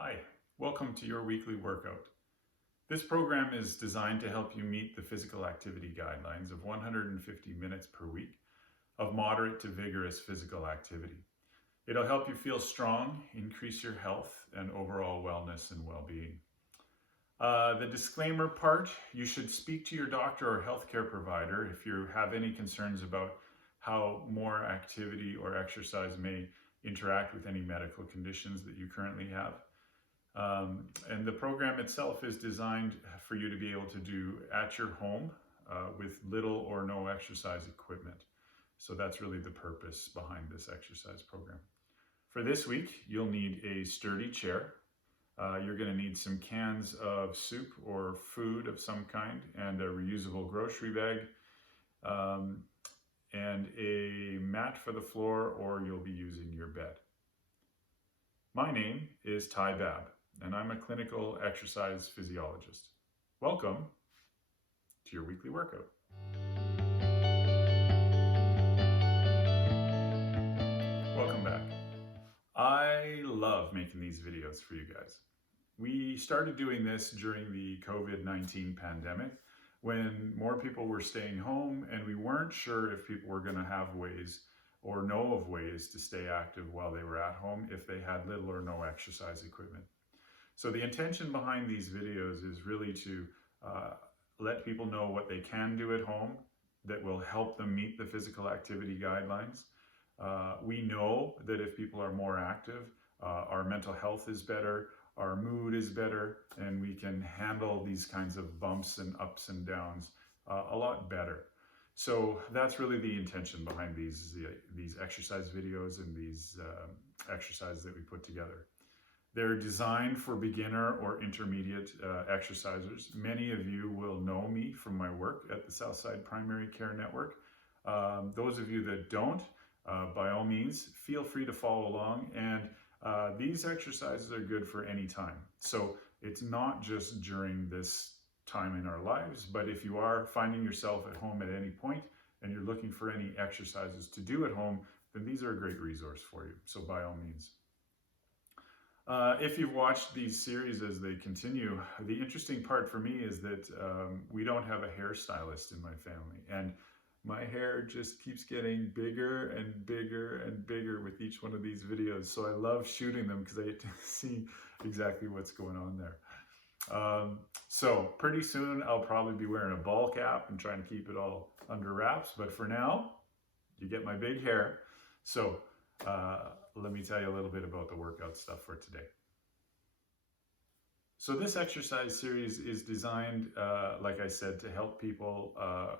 Hi, welcome to your weekly workout. This program is designed to help you meet the physical activity guidelines of 150 minutes per week of moderate to vigorous physical activity. It'll help you feel strong, increase your health, and overall wellness and well-being. The disclaimer part, you should speak to your doctor or healthcare provider if you have any concerns about how more activity or exercise may interact with any medical conditions that you currently have. And the program itself is designed for you to be able to do at your home with little or no exercise equipment. So that's really the purpose behind this exercise program. For this week, you'll need a sturdy chair. You're going to need some cans of soup or food of some kind and a reusable grocery bag and a mat for the floor, or you'll be using your bed. My name is Ty Babb, and I'm a clinical exercise physiologist. Welcome to your weekly workout. Welcome back. I love making these videos for you guys. We started doing this during the COVID-19 pandemic when more people were staying home and we weren't sure if people were going to have ways or know of ways to stay active while they were at home if they had little or no exercise equipment. So the intention behind these videos is really to let people know what they can do at home that will help them meet the physical activity guidelines. We know that if people are more active, our mental health is better, our mood is better, and we can handle these kinds of bumps and ups and downs a lot better. So that's really the intention behind these exercise videos and these exercises that we put together. They're designed for beginner or intermediate exercisers. Many of you will know me from my work at the Southside Primary Care Network. Those of you that don't, by all means, feel free to follow along. And these exercises are good for any time. So it's not just during this time in our lives, but if you are finding yourself at home at any point and you're looking for any exercises to do at home, then these are a great resource for you. So by all means. If you've watched these series as they continue, the interesting part for me is that we don't have a hairstylist in my family, and my hair just keeps getting bigger and bigger and bigger with each one of these videos. So I love shooting them because I get to see exactly what's going on there. So pretty soon I'll probably be wearing a ball cap and trying to keep it all under wraps. But for now, you get my big hair. So let me tell you a little bit about the workout stuff for today. So this exercise series is designed, like I said, to help people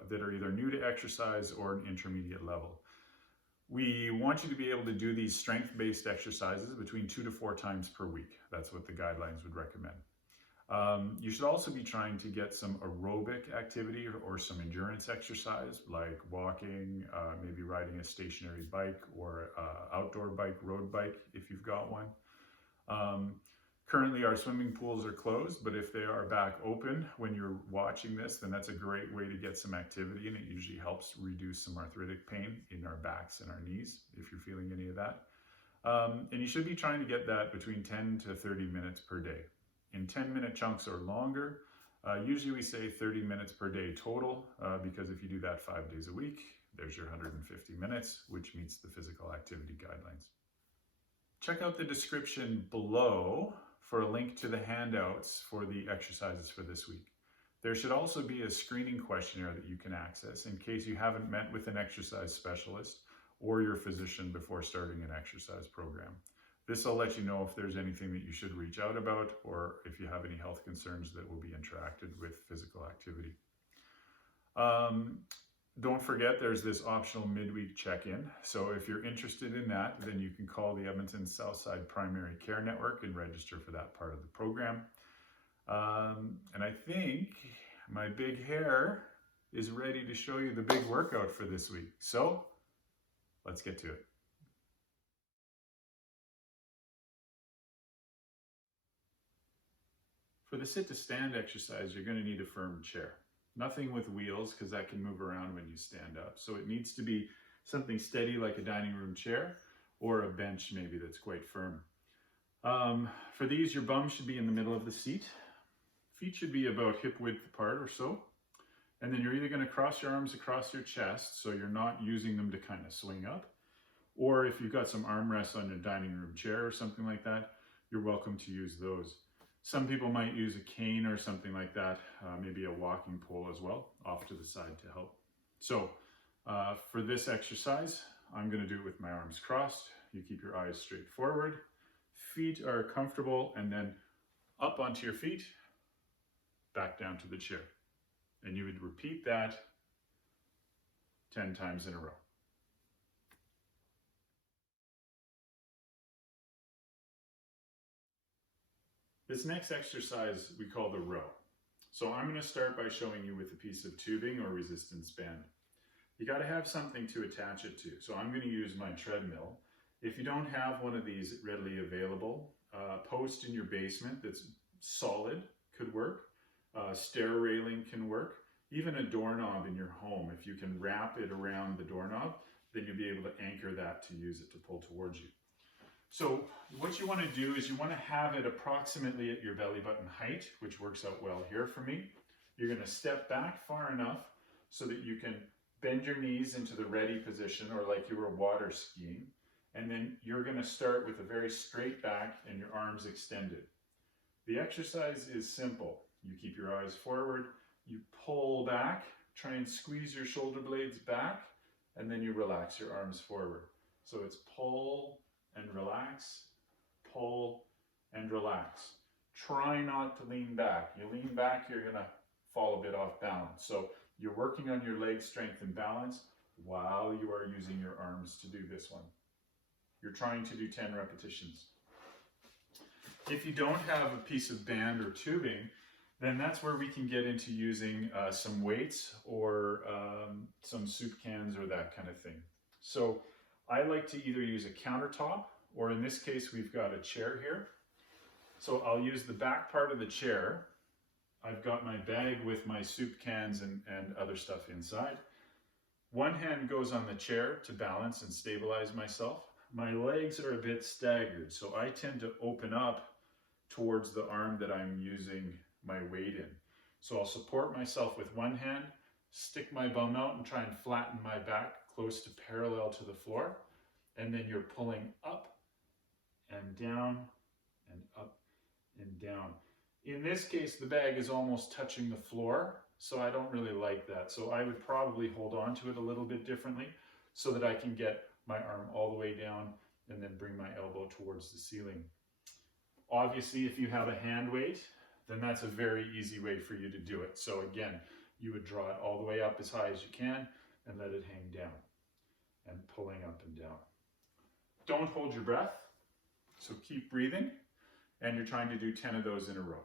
that are either new to exercise or an intermediate level. We want you to be able to do these strength-based exercises between 2 to 4 times per week. That's what the guidelines would recommend. You should also be trying to get some aerobic activity or some endurance exercise, like walking, maybe riding a stationary bike or outdoor bike, road bike, if you've got one. Currently, our swimming pools are closed, but if they are back open when you're watching this, then that's a great way to get some activity, and it usually helps reduce some arthritic pain in our backs and our knees, if you're feeling any of that. And you should be trying to get that between 10 to 30 minutes per day. In 10-minute chunks or longer. Usually we say 30 minutes per day total, because if you do that 5 days a week, there's your 150 minutes, which meets the physical activity guidelines. Check out the description below for a link to the handouts for the exercises for this week. There should also be a screening questionnaire that you can access in case you haven't met with an exercise specialist or your physician before starting an exercise program. This will let you know if there's anything that you should reach out about or if you have any health concerns that will be interacted with physical activity. Don't forget there's this optional midweek check-in. So if you're interested in that, then you can call the Edmonton Southside Primary Care Network and register for that part of the program. And I think my big hair is ready to show you the big workout for this week. So let's get to it. For the sit to stand exercise, you're going to need a firm chair. Nothing with wheels, because that can move around when you stand up. So it needs to be something steady like a dining room chair or a bench maybe that's quite firm. For these, your bum should be in the middle of the seat. Feet should be about hip width apart or so. And then you're either going to cross your arms across your chest so you're not using them to kind of swing up. Or if you've got some armrests on your dining room chair or something like that, you're welcome to use those. Some people might use a cane or something like that, maybe a walking pole as well, off to the side to help. So for this exercise, I'm going to do it with my arms crossed. You keep your eyes straight forward. Feet are comfortable, and then up onto your feet, back down to the chair. And you would repeat that 10 times in a row. This next exercise we call the row. So I'm going to start by showing you with a piece of tubing or resistance band. You got to have something to attach it to. So I'm going to use my treadmill. If you don't have one of these readily available, a post in your basement that's solid could work. Stair railing can work. Even a doorknob in your home, if you can wrap it around the doorknob, then you'll be able to anchor that to use it to pull towards you. So what you want to do is you want to have it approximately at your belly button height, which works out well here for me. You're going to step back far enough so that you can bend your knees into the ready position, or like you were water skiing. And then you're going to start with a very straight back and your arms extended. The exercise is simple. You keep your eyes forward, you pull back, try and squeeze your shoulder blades back, and then you relax your arms forward. So it's pull and relax, pull and relax. Try not to lean back. You lean back, you're going to fall a bit off balance. So you're working on your leg strength and balance while you are using your arms to do this one. You're trying to do 10 repetitions. If you don't have a piece of band or tubing, then that's where we can get into using some weights or some soup cans or that kind of thing. So I like to either use a countertop, or in this case we've got a chair here. So I'll use the back part of the chair. I've got my bag with my soup cans and other stuff inside. One hand goes on the chair to balance and stabilize myself. My legs are a bit staggered, so I tend to open up towards the arm that I'm using my weight in. So I'll support myself with one hand, stick my bum out and try and flatten my back close to parallel to the floor. And then you're pulling up and down and up and down. In this case, the bag is almost touching the floor, so I don't really like that. So I would probably hold on to it a little bit differently so that I can get my arm all the way down and then bring my elbow towards the ceiling. Obviously, if you have a hand weight, then that's a very easy way for you to do it. So again, you would draw it all the way up as high as you can and let it hang down and pulling up and down. Don't hold your breath, so keep breathing, and you're trying to do 10 of those in a row.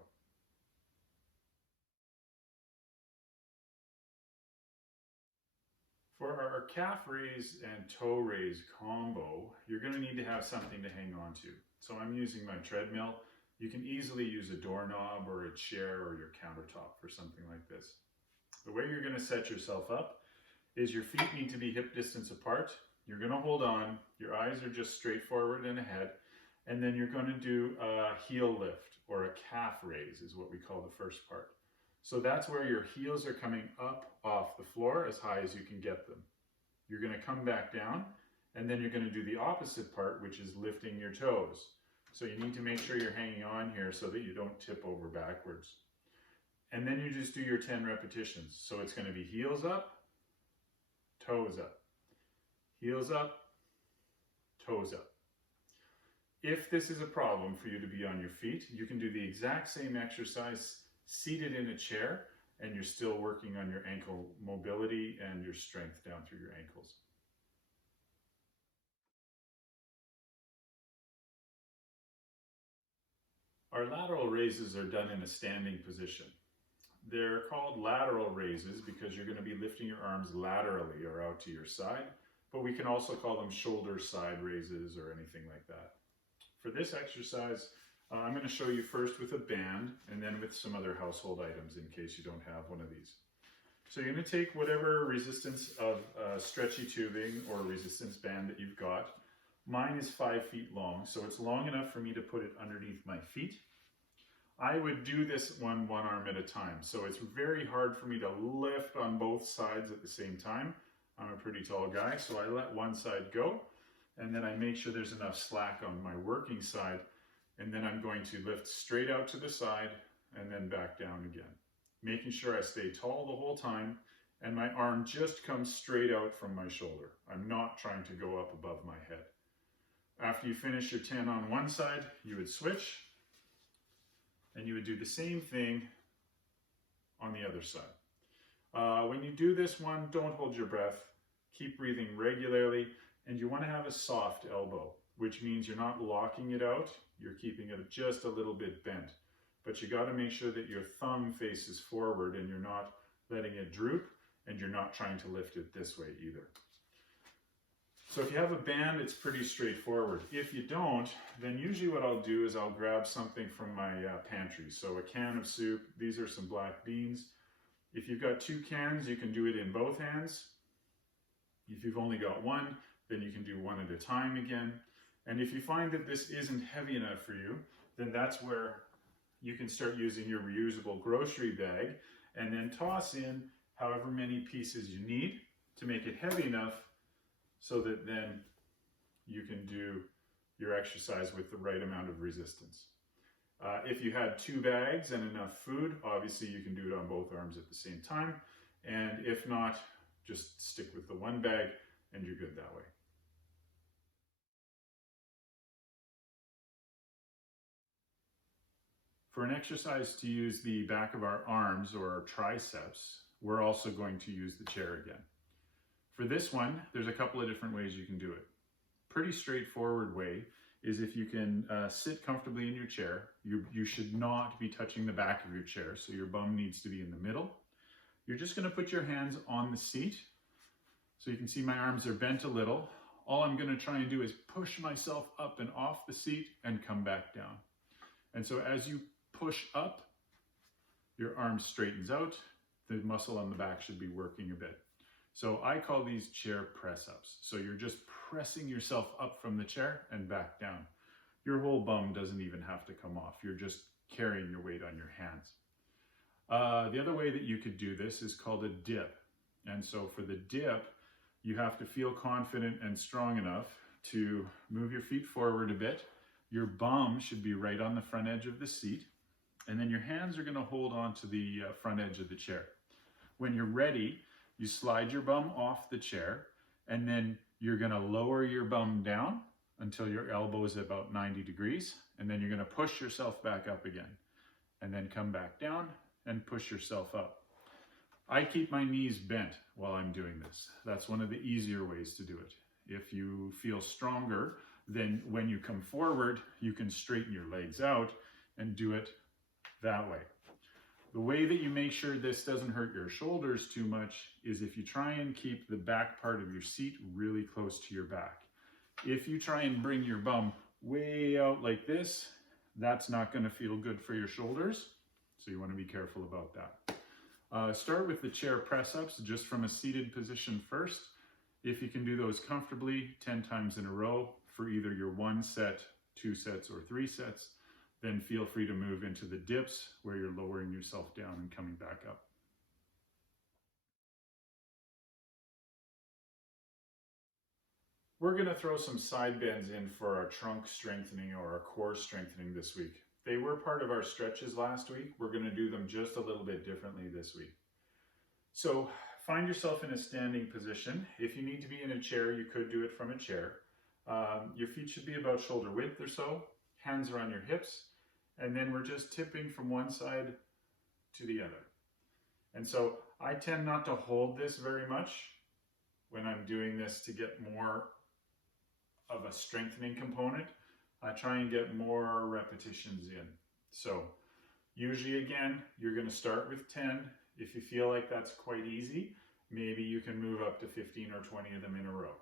For our calf raise and toe raise combo, you're going to need to have something to hang on to. So I'm using my treadmill. You can easily use a doorknob or a chair or your countertop for something like this. The way you're going to set yourself up is your feet need to be hip distance apart. You're going to hold on. Your eyes are just straight forward and ahead. And then you're going to do a heel lift, or a calf raise is what we call the first part. So that's where your heels are coming up off the floor as high as you can get them. You're going to come back down, and then you're going to do the opposite part, which is lifting your toes. So you need to make sure you're hanging on here so that you don't tip over backwards. And then you just do your 10 repetitions. So it's going to be heels up, toes up, heels up, toes up. If this is a problem for you to be on your feet, you can do the exact same exercise seated in a chair, and you're still working on your ankle mobility and your strength down through your ankles. Our lateral raises are done in a standing position. They're called lateral raises because you're going to be lifting your arms laterally or out to your side, but we can also call them shoulder side raises or anything like that. For this exercise, I'm going to show you first with a band and then with some other household items in case you don't have one of these. So you're going to take whatever resistance of stretchy tubing or resistance band that you've got. Mine is 5 feet long, so it's long enough for me to put it underneath my feet. I would do this one arm at a time, so it's very hard for me to lift on both sides at the same time. I'm a pretty tall guy, so I let one side go, and then I make sure there's enough slack on my working side, and then I'm going to lift straight out to the side and then back down again, making sure I stay tall the whole time, and my arm just comes straight out from my shoulder. I'm not trying to go up above my head. After you finish your 10 on one side, you would switch, and you would do the same thing on the other side. When you do this one, don't hold your breath. Keep breathing regularly, and you want to have a soft elbow, which means you're not locking it out, you're keeping it just a little bit bent. But you got to make sure that your thumb faces forward and you're not letting it droop, and you're not trying to lift it this way either. So if you have a band, it's pretty straightforward. If you don't, then usually what I'll do is I'll grab something from my pantry. So a can of soup, these are some black beans. If you've got 2 cans, you can do it in both hands. If you've only got one, then you can do one at a time again. And if you find that this isn't heavy enough for you, then that's where you can start using your reusable grocery bag and then toss in however many pieces you need to make it heavy enough so that then you can do your exercise with the right amount of resistance. If you had 2 bags and enough food, obviously you can do it on both arms at the same time. And if not, just stick with the 1 bag and you're good that way. For an exercise to use the back of our arms or our triceps, we're also going to use the chair again. For this one, there's a couple of different ways you can do it. Pretty straightforward way is if you can sit comfortably in your chair. You should not be touching the back of your chair, so your bum needs to be in the middle. You're just going to put your hands on the seat. So you can see my arms are bent a little. All I'm going to try and do is push myself up and off the seat and come back down. And so as you push up, your arm straightens out. The muscle on the back should be working a bit. So I call these chair press-ups. So you're just pressing yourself up from the chair and back down. Your whole bum doesn't even have to come off. You're just carrying your weight on your hands. The other way that you could do this is called a dip. And so for the dip, you have to feel confident and strong enough to move your feet forward a bit. Your bum should be right on the front edge of the seat. And then your hands are going to hold on to the front edge of the chair. When you're ready, you slide your bum off the chair, and then you're going to lower your bum down until your elbow is about 90 degrees, and then you're going to push yourself back up again, and then come back down and push yourself up. I keep my knees bent while I'm doing this. That's one of the easier ways to do it. If you feel stronger, then when you come forward, you can straighten your legs out and do it that way. The way that you make sure this doesn't hurt your shoulders too much is if you try and keep the back part of your seat really close to your back. If you try and bring your bum way out like this, that's not going to feel good for your shoulders. So you want to be careful about that. Start with the chair press-ups just from a seated position first. If you can do those comfortably 10 times in a row for either your 1 set, 2 sets, or 3 sets, then feel free to move into the dips where you're lowering yourself down and coming back up. We're going to throw some side bends in for our trunk strengthening or our core strengthening this week. They were part of our stretches last week. We're going to do them just a little bit differently this week. So find yourself in a standing position. If you need to be in a chair, you could do it from a chair. Your feet should be about shoulder width or so. Hands are on your hips. And then we're just tipping from one side to the other. And so I tend not to hold this very much when I'm doing this to get more of a strengthening component. I try and get more repetitions in. So usually again, you're going to start with 10. If you feel like that's quite easy, maybe you can move up to 15 or 20 of them in a row.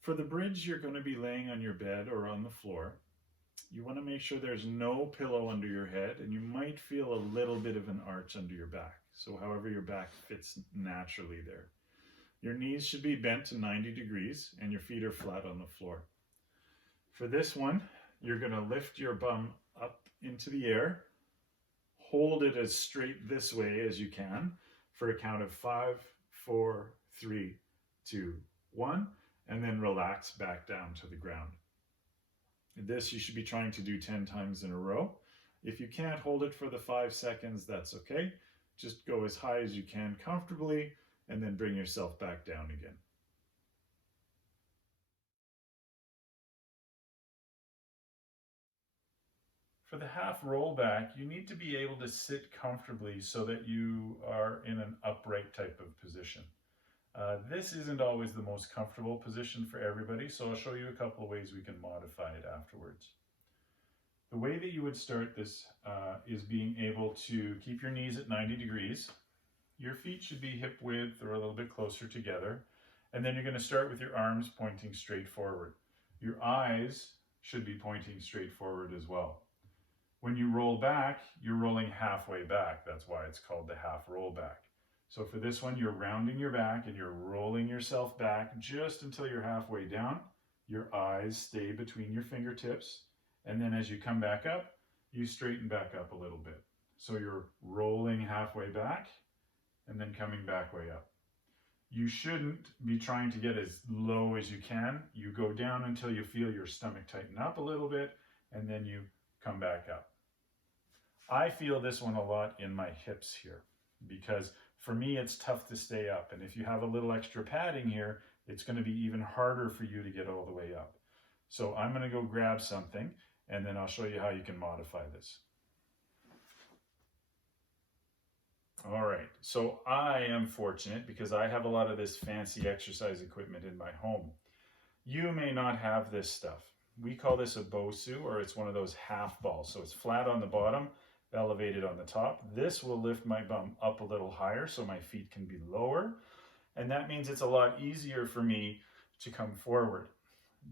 For the bridge, you're going to be laying on your bed or on the floor. You want to make sure there's no pillow under your head, and you might feel a little bit of an arch under your back. So however your back fits naturally there. Your knees should be bent to 90 degrees and your feet are flat on the floor. For this one, you're going to lift your bum up into the air, hold it as straight this way as you can for a count of 5, 4, 3, 2, 1, and then relax back down to the ground. This you should be trying to do 10 times in a row. If you can't hold it for the 5 seconds, that's okay. Just go as high as you can comfortably and then bring yourself back down again. For the half rollback, you need to be able to sit comfortably so that you are in an upright type of position. This isn't always the most comfortable position for everybody, so I'll show you a couple of ways we can modify it afterwards. The way that you would start this is being able to keep your knees at 90 degrees. Your feet should be hip width or a little bit closer together. And then you're going to start with your arms pointing straight forward. Your eyes should be pointing straight forward as well. When you roll back, you're rolling halfway back. That's why it's called the half roll back. So for this one, you're rounding your back and you're rolling yourself back just until you're halfway down. Your eyes stay between your fingertips. And then as you come back up, you straighten back up a little bit. So you're rolling halfway back and then coming back way up. You shouldn't be trying to get as low as you can. You go down until you feel your stomach tighten up a little bit, and then you come back up. I feel this one a lot in my hips here, because for me it's tough to stay up. And if you have a little extra padding here, it's going to be even harder for you to get all the way up. So I'm going to go grab something, and then I'll show you how you can modify this. All right, so I am fortunate because I have a lot of this fancy exercise equipment in my home. You may not have this stuff. We call this a Bosu, or it's one of those half balls. So it's flat on the bottom, elevated on the top. This will lift my bum up a little higher so my feet can be lower. And that means it's a lot easier for me to come forward.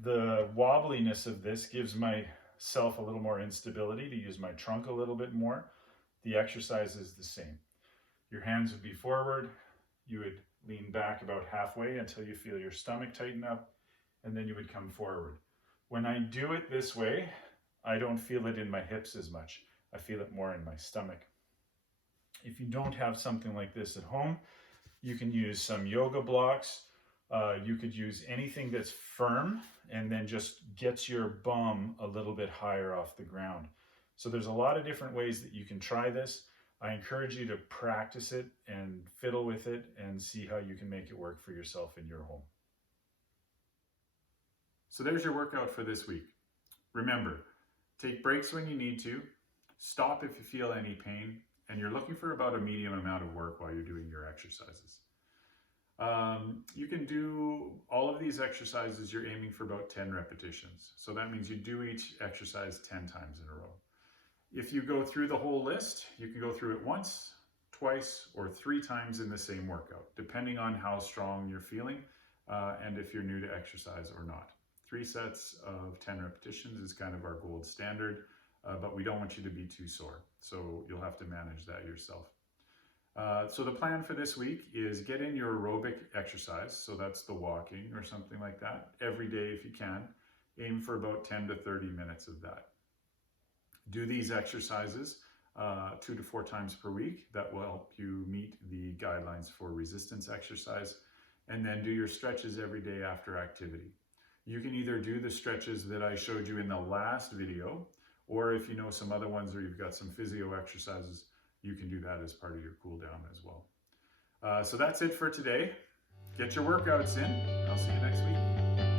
The wobbliness of this gives myself a little more instability to use my trunk a little bit more. The exercise is the same. Your hands would be forward. You would lean back about halfway until you feel your stomach tighten up, and then you would come forward. When I do it this way, I don't feel it in my hips as much. I feel it more in my stomach. If you don't have something like this at home, you can use some yoga blocks. You could use anything that's firm and then just gets your bum a little bit higher off the ground. So there's a lot of different ways that you can try this. I encourage you to practice it and fiddle with it and see how you can make it work for yourself in your home. So there's your workout for this week. Remember, take breaks when you need to, stop if you feel any pain, and you're looking for about a medium amount of work while you're doing your exercises. You can do all of these exercises, you're aiming for about 10 repetitions. So that means you do each exercise 10 times in a row. If you go through the whole list, you can go through it once, twice, or 3 times in the same workout, depending on how strong you're feeling and if you're new to exercise or not. 3 sets of 10 repetitions is kind of our gold standard, but we don't want you to be too sore. So you'll have to manage that yourself. So the plan for this week is get in your aerobic exercise. So that's the walking or something like that every day if you can. Aim for about 10 to 30 minutes of that. Do these exercises 2 to 4 times per week. That will help you meet the guidelines for resistance exercise. And then do your stretches every day after activity. You can either do the stretches that I showed you in the last video, or if you know some other ones or you've got some physio exercises, you can do that as part of your cool down as well. So that's it for today. Get your workouts in. I'll see you next week.